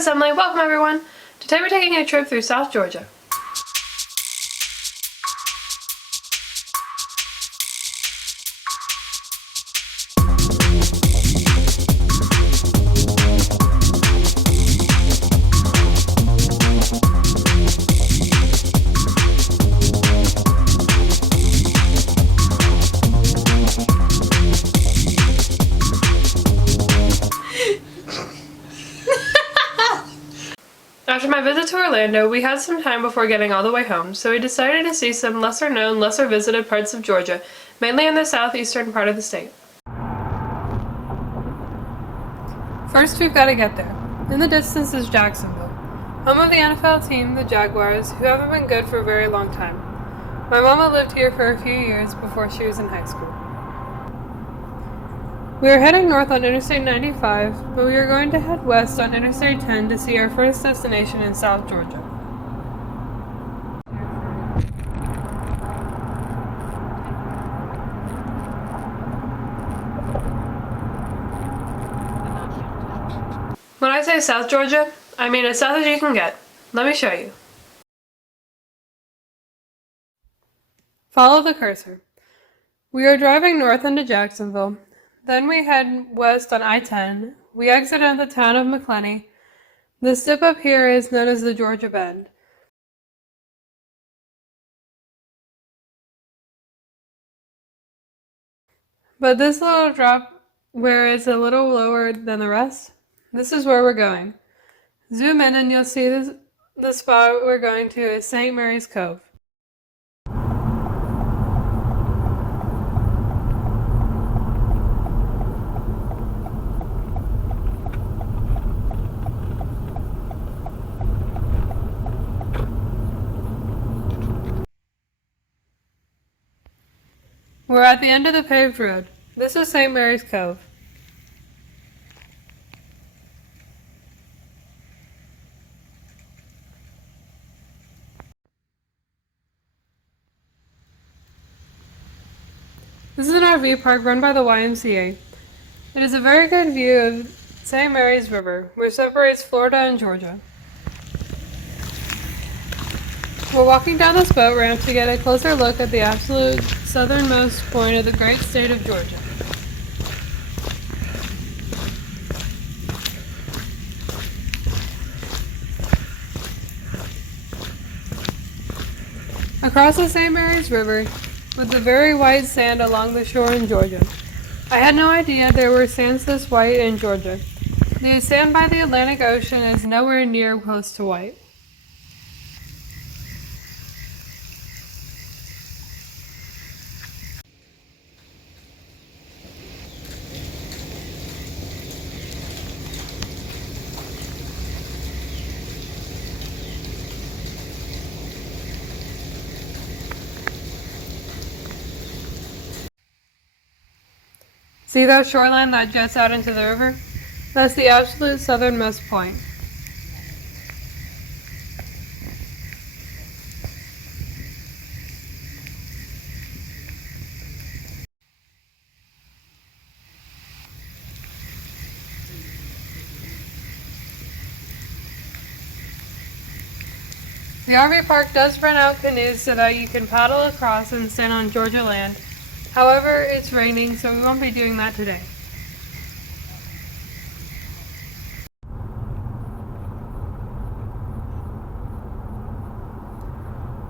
this is Emily. Welcome everyone. Today we're taking a trip through South Georgia. After my visit to Orlando, we had some time before getting all the way home, so we decided to see some lesser known, lesser visited parts of Georgia, mainly in the southeastern part of the state. First, we've got to get there. In the distance is Jacksonville, home of the NFL team, the Jaguars, who haven't been good for a very long time. My mama lived here for a few years before she was in high school. We are heading north on Interstate 95, but we are going to head west on Interstate 10 to see our first destination in South Georgia. When I say South Georgia, I mean as south as you can get. Let me show you. Follow the cursor. We are driving north into Jacksonville. Then we head west on I-10. We exit at the town of McClenny. This dip up here is known as the Georgia Bend. But this little drop, where it's a little lower than the rest, this is where we're going. Zoom in and you'll see the spot we're going to is St. Mary's Cove. We're at the end of the paved road. This is St. Mary's Cove. This is an RV park run by the YMCA. It is a very good view of St. Mary's River, which separates Florida and Georgia. We're walking down this boat ramp to get a closer look at the absolute southernmost point of the great state of Georgia. Across the St. Mary's River, with the very white sand along the shore in Georgia. I had no idea there were sands this white in Georgia. The sand by the Atlantic Ocean is nowhere near close to white. See that shoreline that juts out into the river? That's the absolute southernmost point. The RV park does rent out canoes so that you can paddle across and stand on Georgia land. However, it's raining, so we won't be doing that today.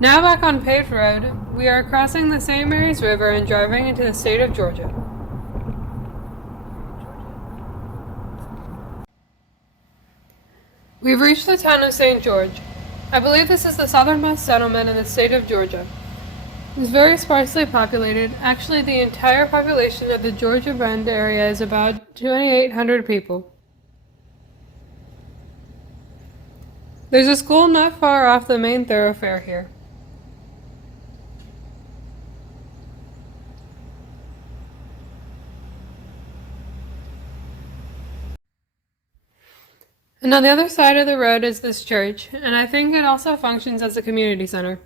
Now back on paved road, we are crossing the St. Mary's River and driving into the state of Georgia. We've reached the town of St. George. I believe this is the southernmost settlement in the state of Georgia. It's very sparsely populated. Actually, the entire population of the Georgia Bend area is about 2,800 people. There's a school not far off the main thoroughfare here. And on the other side of the road is this church, and I think it also functions as a community center.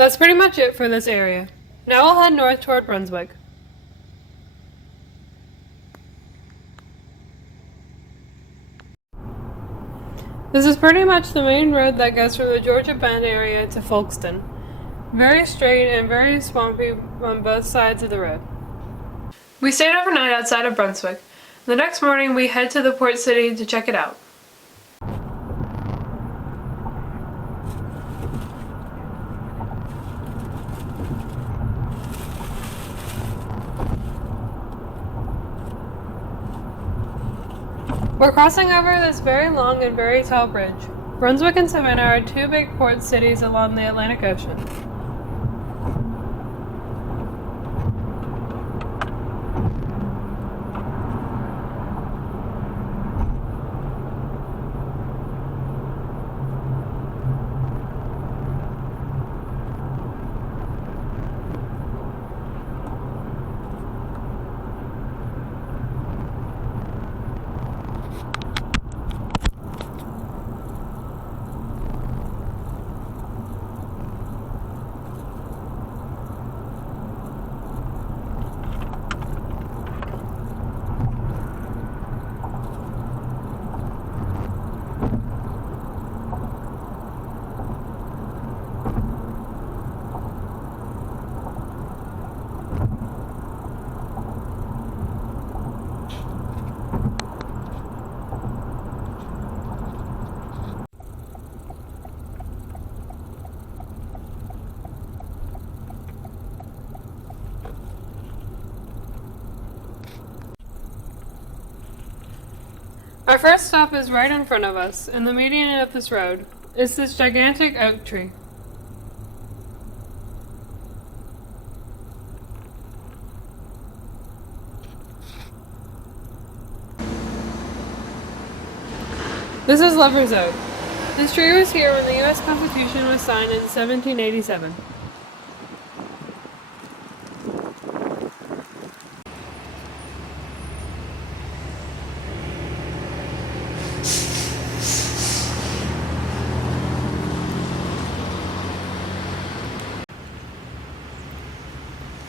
That's pretty much it for this area. Now we'll head north toward Brunswick. This is pretty much the main road that goes from the Georgia Bend area to Folkston. Very straight and very swampy on both sides of the road. We stayed overnight outside of Brunswick. The next morning we head to the port city to check it out. We're crossing over this very long and very tall bridge. Brunswick and Savannah are two big port cities along the Atlantic Ocean. Our first stop is right in front of us, in the median of this road. It's this gigantic oak tree. This is Lover's Oak. This tree was here when the U.S. Constitution was signed in 1787.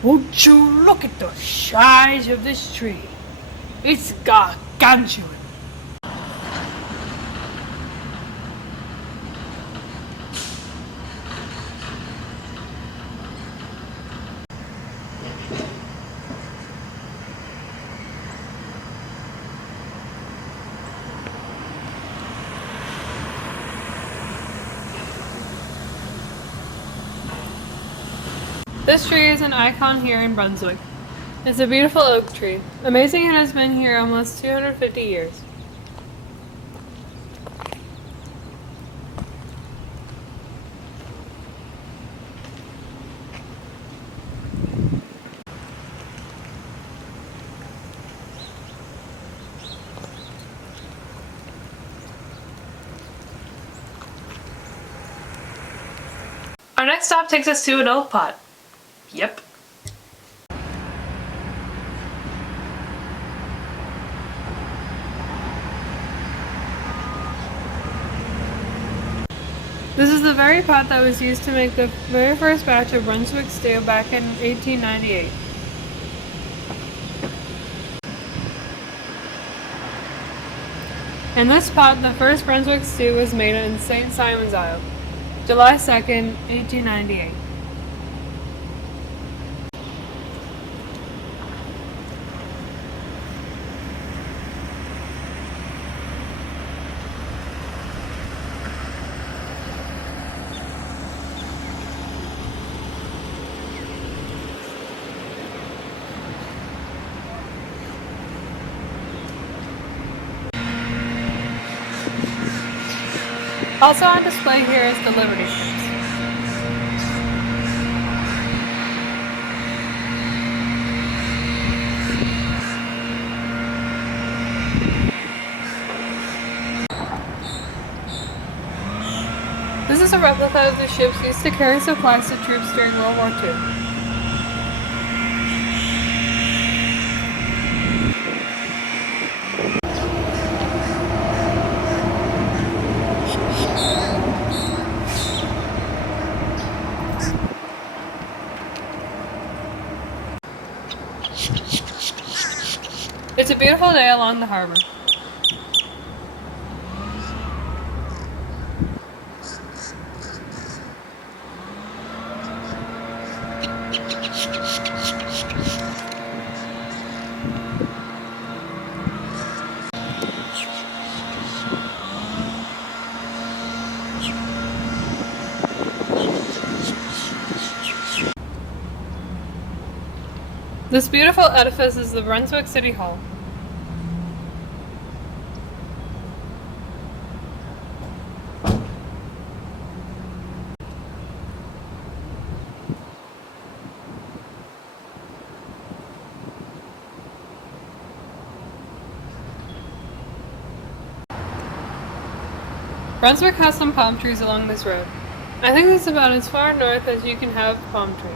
Would you look at the size of this tree? It's gargantuan. This tree is an icon here in Brunswick. It's a beautiful oak tree. Amazing it has been here almost 250 years. Our next stop takes us to an oak pot. Yep. This is the very pot that was used to make the very first batch of Brunswick stew back in 1898. In this pot, the first Brunswick stew was made in St. Simon's Isle, July 2nd, 1898. Also on display here is the Liberty Ships. This is a replica of the ships used to carry supplies to troops during World War II. It's a beautiful day along the harbor. This beautiful edifice is the Brunswick City Hall. Brunswick has some palm trees along this road. I think it's about as far north as you can have palm trees.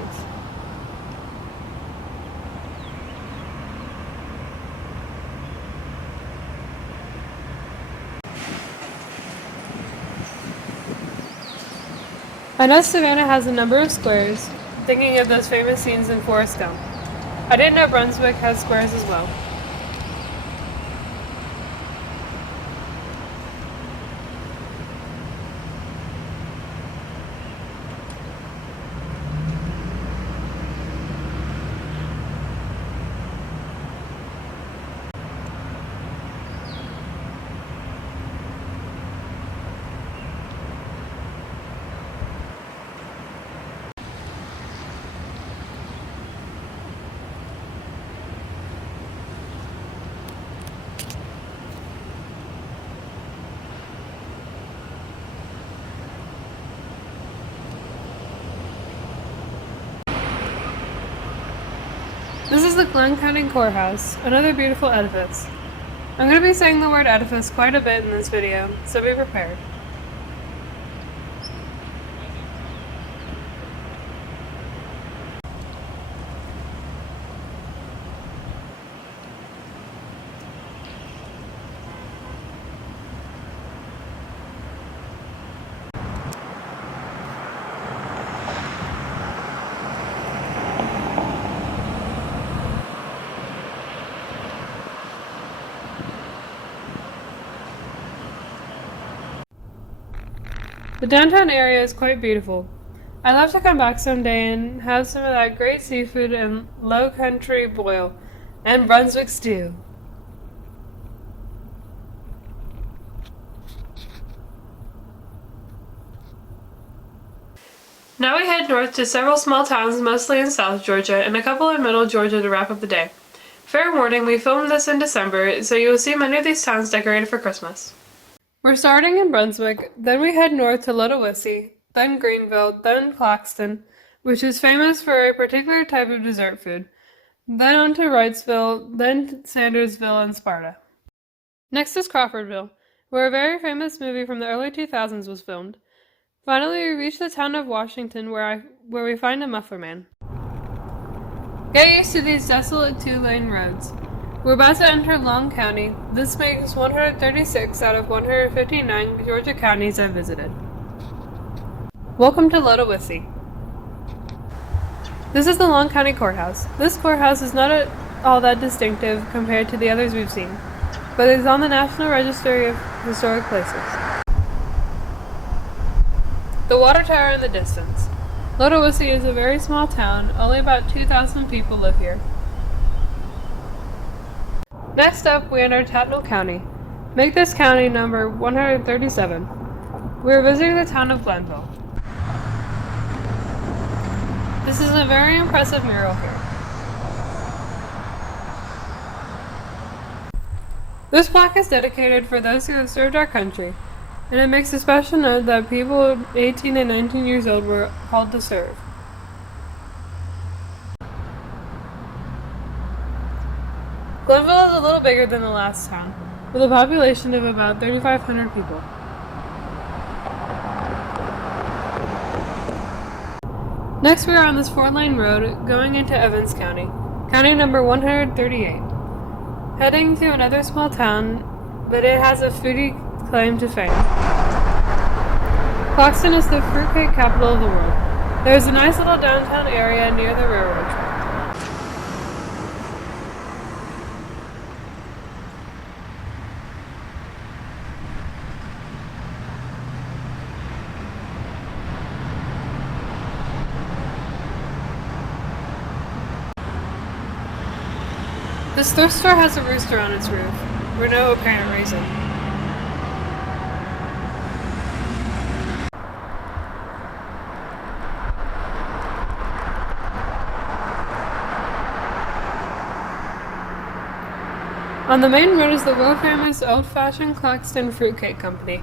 I know Savannah has a number of squares, thinking of those famous scenes in Forrest Gump. I didn't know Brunswick has squares as well. This is the Glen County Courthouse, another beautiful edifice. I'm going to be saying the word edifice quite a bit in this video, so be prepared. The downtown area is quite beautiful. I'd love to come back someday and have some of that great seafood and low country boil and Brunswick stew. Now we head north to several small towns, mostly in South Georgia, and a couple in Middle Georgia to wrap up the day. Fair warning, we filmed this in December, so you will see many of these towns decorated for Christmas. We're starting in Brunswick, then we head north to Ludowisi, then Greenville, then Claxton, which is famous for a particular type of dessert food, then on to Wrightsville, then Sandersville and Sparta. Next is Crawfordville, where a very famous movie from the early 2000s was filmed. Finally, we reach the town of Washington, where we find a muffler man. Get used to these desolate two-lane roads. We're about to enter Long County. This makes 136 out of 159 Georgia counties I've visited. Welcome to Ludowisi. This is the Long County Courthouse. This courthouse is not all that distinctive compared to the others we've seen, but it's on the National Register of Historic Places. The water tower in the distance. Ludowisi is a very small town. Only about 2,000 people live here. Next up, we enter Tattnall County. Make this county number 137. We are visiting the town of Glenville. This is a very impressive mural here. This plaque is dedicated for those who have served our country, and it makes a special note that people 18 and 19 years old were called to serve. Glenville is a little bigger than the last town, with a population of about 3,500 people. Next, we are on this 4-lane road going into Evans County, county number 138. Heading to another small town, but it has a foodie claim to fame. Claxton is the fruitcake capital of the world. There is a nice little downtown area near the railroad track. This thrift store has a rooster on its roof, for no apparent reason. On the main road is the world-famous old-fashioned Claxton Fruitcake Company.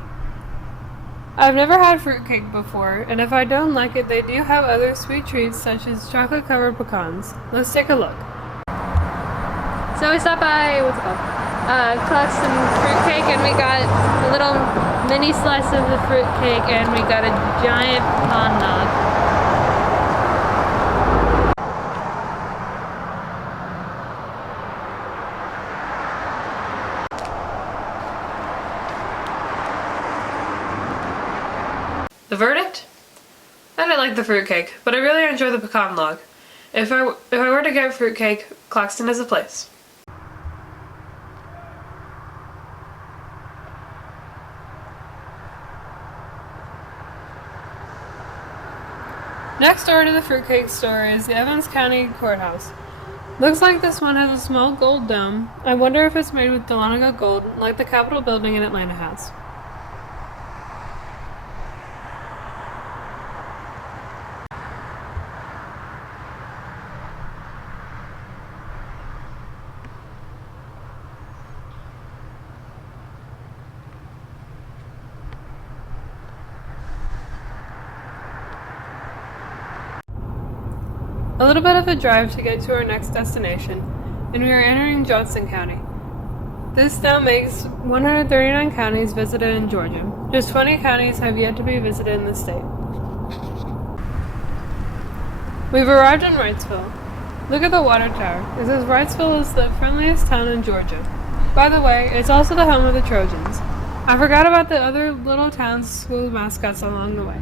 I've never had fruitcake before, and if I don't like it, they do have other sweet treats such as chocolate-covered pecans. Let's take a look. So we stopped by, Claxton Fruitcake, and we got a little mini slice of the fruitcake, and we got a giant pecan nog. The verdict? I didn't like the fruitcake, but I really enjoy the pecan log. If I were to get fruitcake, Claxton is a place. Next door to the fruitcake store is the Evans County Courthouse. Looks like this one has a small gold dome. I wonder if it's made with Dahlonega gold, like the Capitol building in Atlanta has. A little bit of a drive to get to our next destination, and we are entering Johnson County. This now makes 139 counties visited in Georgia. Just 20 counties have yet to be visited in the state. We've arrived in Wrightsville. Look at the water tower. It says Wrightsville is the friendliest town in Georgia. By the way, it's also the home of the Trojans. I forgot about the other little town's school mascots along the way.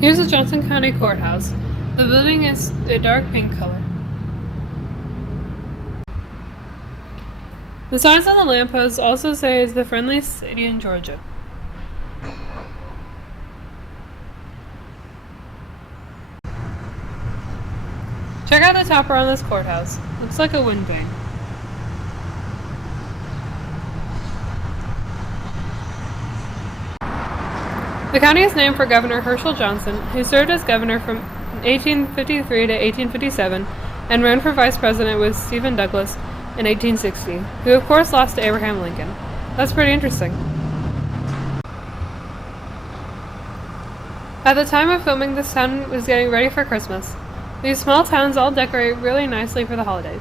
Here's the Johnson County Courthouse. The building is a dark pink color. The signs on the lampposts also say it's the friendliest city in Georgia. Check out the topper on this courthouse. Looks like a wind vane. The county is named for Governor Herschel Johnson, who served as governor from 1853 to 1857 and ran for vice president with Stephen Douglas in 1860, who of course lost to Abraham Lincoln. That's pretty interesting. At the time of filming, this town was getting ready for Christmas. These small towns all decorate really nicely for the holidays.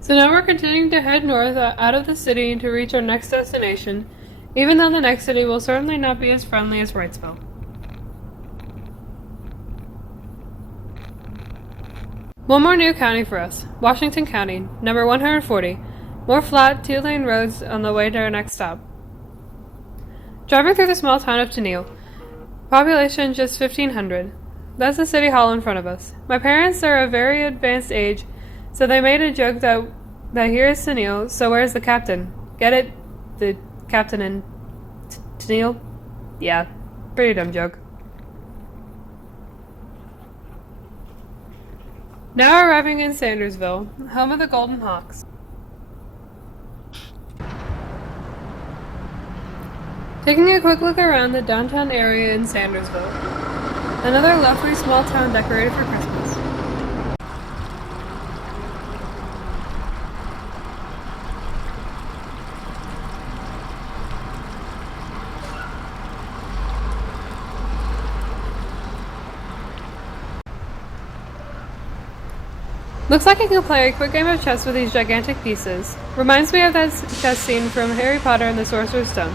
So now we're continuing to head north out of the city to reach our next destination, even though the next city will certainly not be as friendly as Wrightsville. One more new county for us, Washington County, number 140. More flat, two-lane roads on the way to our next stop. Driving through the small town of Tennille. Population just 1,500. That's the city hall in front of us. My parents are of very advanced age, so they made a joke that here is Tennille, so where's the captain? Get it? The captain in Tennille? Yeah, pretty dumb joke. Now arriving in Sandersville, home of the Golden Hawks. Taking a quick look around the downtown area in Sandersville. Another lovely small town decorated for Christmas. Looks like you can play a quick game of chess with these gigantic pieces. Reminds me of that chess scene from Harry Potter and the Sorcerer's Stone.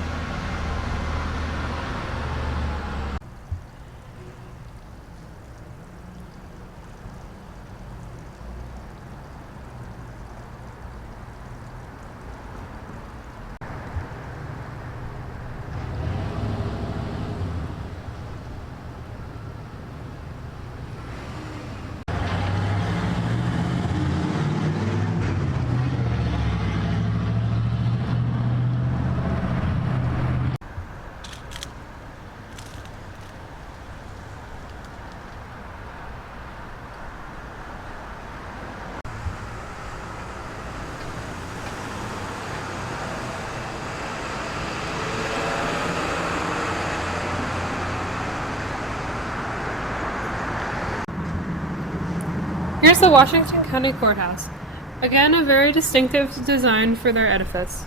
Here's the Washington County Courthouse. Again, a very distinctive design for their edifice.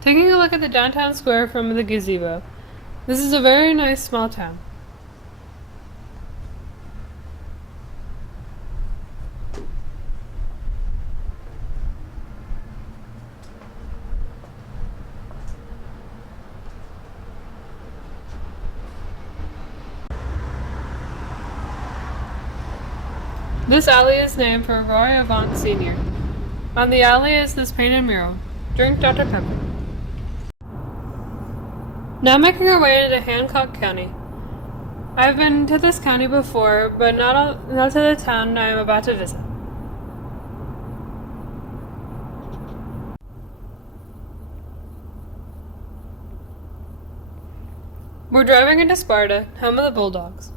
Taking a look at the downtown square from the gazebo. This is a very nice small town. This alley is named for Roy Avant Sr. On the alley is this painted mural, "Drink Dr. Pepper." Now making our way into Hancock County. I've been to this county before, but not to the town I am about to visit. We're driving into Sparta, home of the Bulldogs.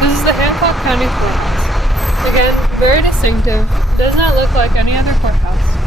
This is the Hancock County Courthouse. Again, very distinctive. Does not look like any other courthouse.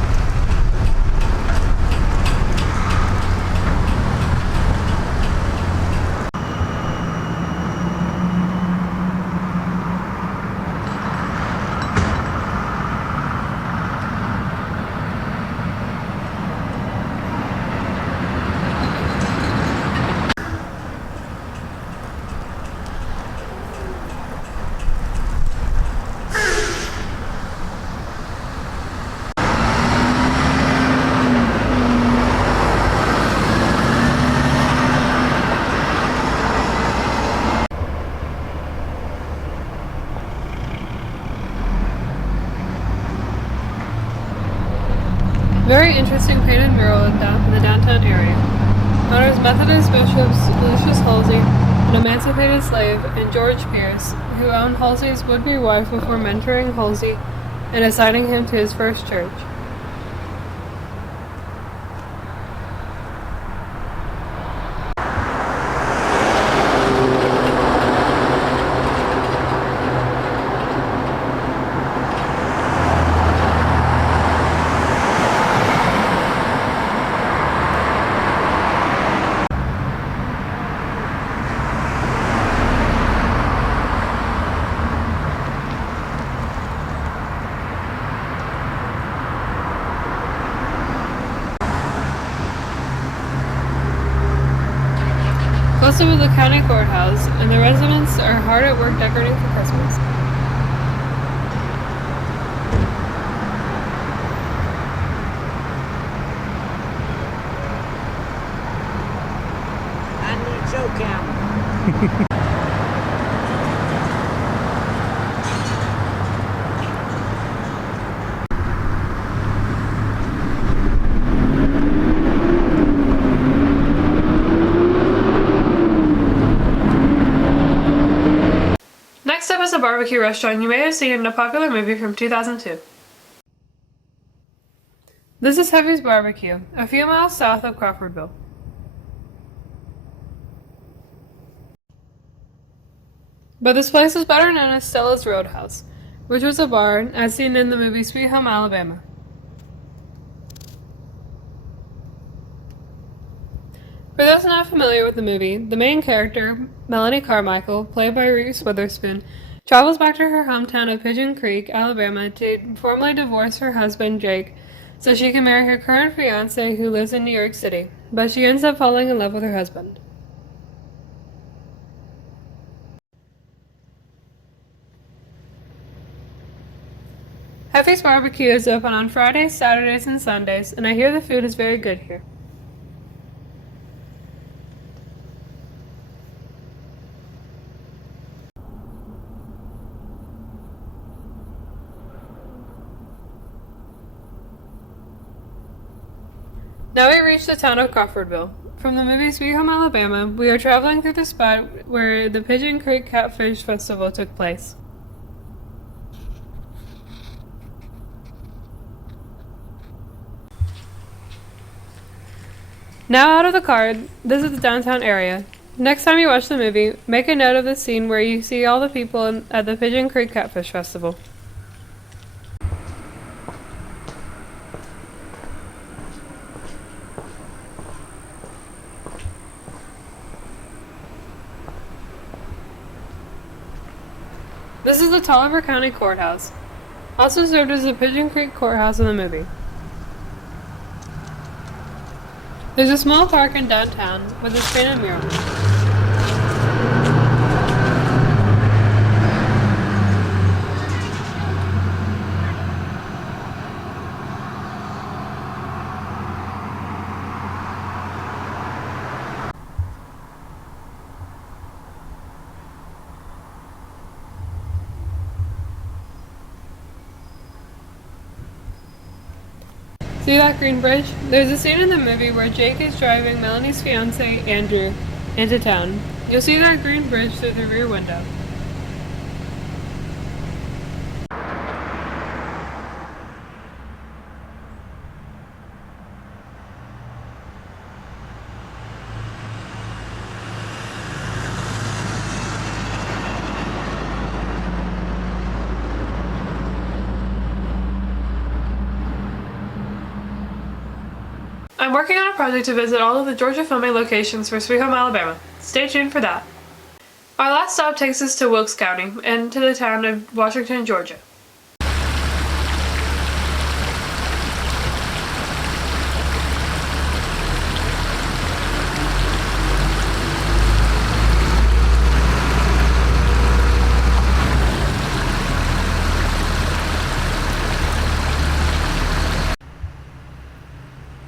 Very interesting painted mural in the downtown area. Honors Methodist bishops Lucius Halsey, an emancipated slave, and George Pierce, who owned Halsey's would-be wife before mentoring Halsey and assigning him to his first church. Close up is the county courthouse, and the residents are hard at work decorating for Christmas. I need your camera. Next up is a barbecue restaurant you may have seen in a popular movie from 2002. This is Heavy's Barbecue, a few miles south of Crawfordville. But this place is better known as Stella's Roadhouse, which was a bar as seen in the movie Sweet Home Alabama. For those not familiar with the movie, the main character, Melanie Carmichael, played by Reese Witherspoon, travels back to her hometown of Pigeon Creek, Alabama, to formally divorce her husband, Jake, so she can marry her current fiancé who lives in New York City, but she ends up falling in love with her husband. Hefty's Barbecue is open on Fridays, Saturdays, and Sundays, and I hear the food is very good here. Now we reach the town of Crawfordville. From the movie Sweet Home Alabama, we are traveling through the spot where the Pigeon Creek Catfish Festival took place. Now out of the car, this is the downtown area. Next time you watch the movie, make a note of the scene where you see all the people at the Pigeon Creek Catfish Festival. This is the Tolliver County Courthouse, also served as the Pigeon Creek Courthouse in the movie. There's a small park in downtown with a painted mural. See that green bridge? There's a scene in the movie where Jake is driving Melanie's fiance, Andrew, into town. You'll see that green bridge through the rear window. I'm working on a project to visit all of the Georgia filming locations for Sweet Home Alabama. Stay tuned for that. Our last stop takes us to Wilkes County and to the town of Washington, Georgia.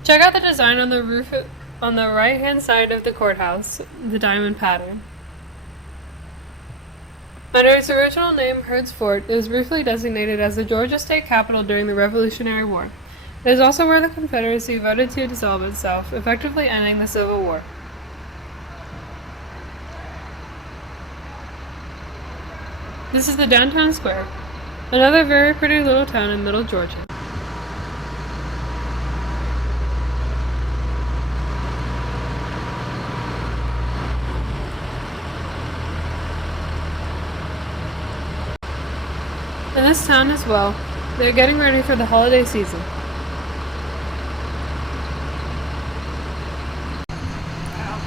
Check out the design on the roof on the right-hand side of the courthouse, the diamond pattern. Under its original name, Hurd's Fort, it was briefly designated as the Georgia state capital during the Revolutionary War. It is also where the Confederacy voted to dissolve itself, effectively ending the Civil War. This is the downtown square, another very pretty little town in middle Georgia. In this town as well, they're getting ready for the holiday season.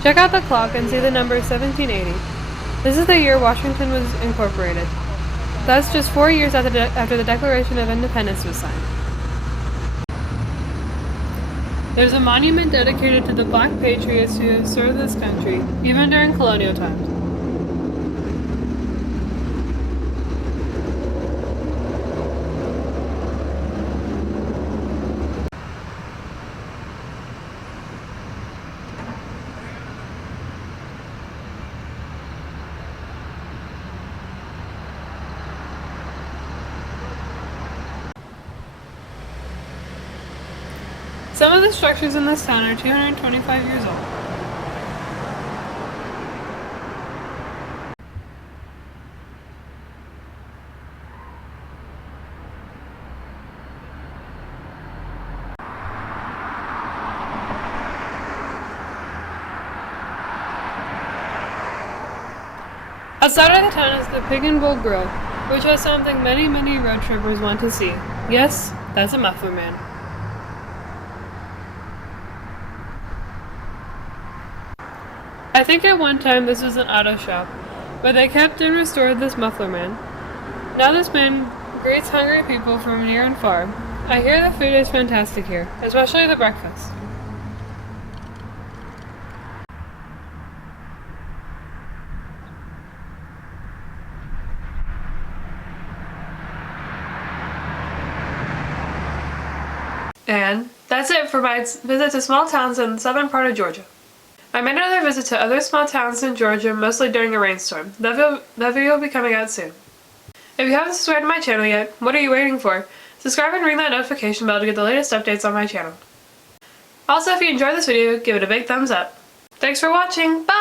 Check out the clock and see the number 1780. This is the year Washington was incorporated. That's just 4 years after the Declaration of Independence was signed. There's a monument dedicated to the Black patriots who have served this country, even during colonial times. Some of the structures in this town are 225 years old. Outside of the town is the Pig and Bull Grill, which was something many road trippers want to see. Yes, that's a muffler man. I think at one time this was an auto shop, but they kept and restored this muffler man. Now this man greets hungry people from near and far. I hear the food is fantastic here, especially the breakfast. And that's it for my visit to small towns in the southern part of Georgia. I made another visit to other small towns in Georgia, mostly during a rainstorm. That video will be coming out soon. If you haven't subscribed to my channel yet, what are you waiting for? Subscribe and ring that notification bell to get the latest updates on my channel. Also, if you enjoyed this video, give it a big thumbs up. Thanks for watching. Bye!